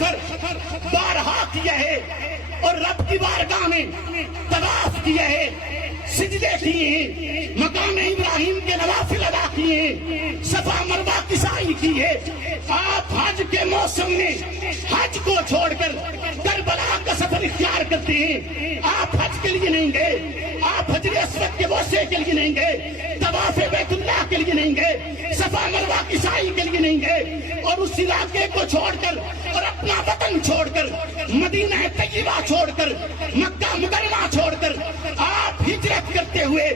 سفر بارہا کیا ہے اور رب کی بارگاہ میں طواف کیا ہے، سجدے کیے ہیں، مقام ابراہیم کے نوافل ادا کیے ہیں، صفا مروہ کی سعی کی ہے۔ آپ حج کے موسم میں حج کو چھوڑ کر کربلا کا سفر اختیار کرتے ہیں۔ آپ حج کے لیے نہیں گئے، آپ حجر اسود کے بوسے کے لیے نہیں گئے، طواف بیت اللہ کے لیے نہیں گئے، صفا مروہ کی سعی کے لیے نہیں گئے، اور اس علاقے کو چھوڑ کر اور اپنا وطن چھوڑ کر، مدینہ طیبہ چھوڑ کر، مکہ مکرمہ چھوڑ کر آپ ہجرت کرتے ہوئے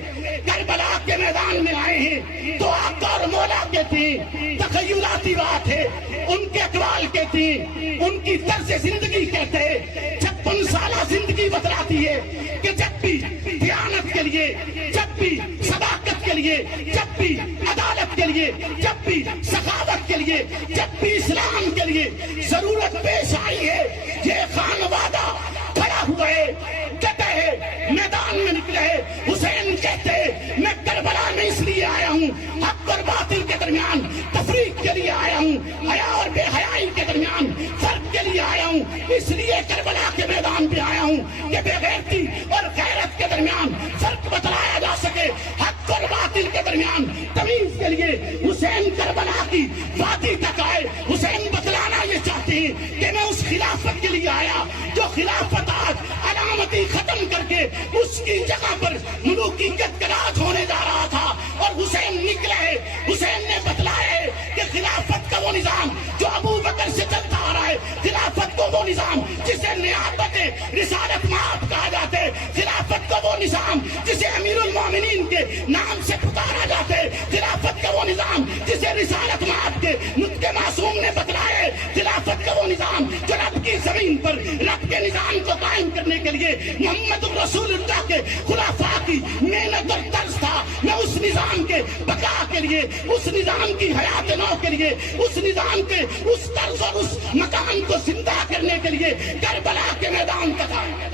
کربلا کے میدان میں آئے ہیں، تو آقا اور مولا کہتے ہیں، تخیلاتی بات ہے، ان کے اقوال کہتے ہیں، ان کی طرز زندگی کہتے ہیں، 56 سالہ زندگی بتلاتی ہے کہ جب بھی دیانت کے لیے، جب بھی صداقت کے لیے، جب بھی عدالت کے لیے، جب بھی سخاوت کے لیے، جب بھی اسلام کے لیے ضرورت پیش آئی ہے، یہ خانوادہ کھڑا ہوا ہے، کہتا ہے، میدان میں نکلے ہے۔ حسین کہتے ہیں، میں کربلا میں اس لیے آیا ہوں، حق اور باطل کے درمیان تفریق کے لیے آیا ہوں، حیا اور بے حیائی کے درمیان فرق کے لیے آیا ہوں، اس لیے کربلا کے میدان پہ آیا ہوں کہ بے غیرتی اور غیرت کے درمیان فرق بتلایا جا سکے، حق اور باطل کے درمیان تمیز کے لیے۔ حسین کربلا کی وادی تک آئے، حسین بتلانا یہ چاہتے ہیں کہ میں اس خلافت کے لیے آیا جو خلافت آج علامتی ختم کر کے اس کی جگہ پر ملوکیت کا راج ہونے جا رہا تھا، اور حسین نکلا ہے، حسین نے بتلایا ہے کہ خلافت کا وہ نظام جو ابو بکر سے چلتا آ رہا ہے، خلافت کو وہ نظام جسے نیابت رسالت مآب کہا جاتا ہے، خلافت کا وہ نظام جسے امیر المومنین کے نام سے پکارا جاتا ہے، خلافت کا وہ نظام جسے رسالت مآب کے نطق معصوم نے بتلایا ہے، خلافت کا وہ نظام جو رب کی زمین پر رب کے نظام کو قائم کرنے کے لیے محمد الرسول اللہ کے خلفاء کی محنت اور طرز تھا۔ میں اس نظام کے بقا کے لیے، اس نظام کی حیات نو کے لیے، اس نظام کے اس طرز اور اس مقام کو زندہ کرنے کے لیے کربلا کے میدان تک آیا۔